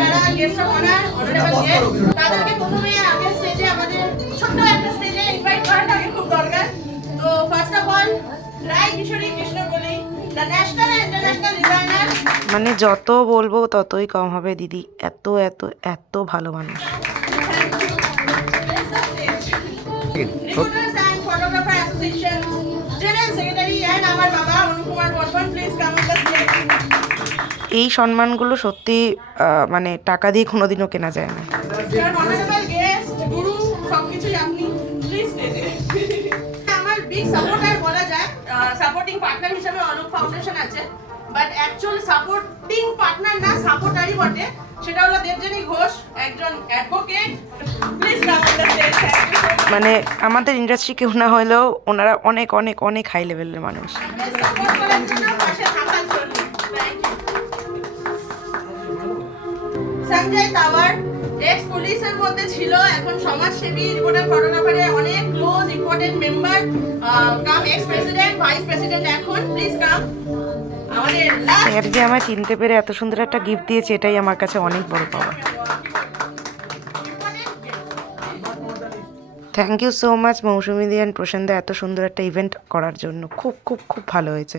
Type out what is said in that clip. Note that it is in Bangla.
তারা guest of honour honourable guest তাদেরকে প্রথমে আগে স্টেজে আমাদের ছোট্ট একটা স্টেজে ইনভাইট করাটা খুব দরকার। তো first of all Roy Kishori Krishnakali the national and international designer. মানে যত বলবো ততই কম হবে দিদি, এত এত এত ভালো মানুষ। Reporters and Photographer Association General Secretary and আমার বাবা Anukumar Barman, please come with the stage. এই সম্মানগুলো সত্যি মানে টাকা দিয়ে কোনোদিনও কেনা যায় না। Your honorable guest, গুরু সবকিছুই আপনি, প্লিজ স্টেজে। আমার বিগ সাপোর্টার বলা যায়, সাপোর্টিং পার্টনার হিসেবে অলোক ফাউন্ডেশন আছে, বাট অ্যাকচুয়াল সাপোর্টিং পার্টনার না, সাপোর্টারই বটে। সেটা হলো দেবযানী ঘোষ, একজন advocate, please come with the stage. মানে আমাদের ইন্ডাস্ট্রি কেউ না হলেও ওনারা অনেক অনেক অনেক হাই লেভেলের মানুষ। সাপোর্ট করার জন্য পাশে থাকার জন্য থ্যাংক ইউ। সঞ্জয় তাওয়ার এক্স পুলিশের মধ্যে ছিল, এখন সমাজসেবী, রিপোর্টার ফটোগ্রাফারের অনেক ক্লোজ ইম্পর্টেন্ট মেম্বার, কাম এক্স প্রেসিডেন্ট, ভাইস প্রেসিডেন্ট এখন, প্লিজ কাম। আমাদের লাস্ট স্যার যে আমায় চিনতে পেরে এত সুন্দর একটা গিফট দিয়েছে, এটাই আমার কাছে অনেক বড় পাওয়া। Thank you so much Mousumi দি অ্যান্ড প্রশান্ত, এত সুন্দর একটা ইভেন্ট করার জন্য। খুব খুব খুব ভালো হয়েছে।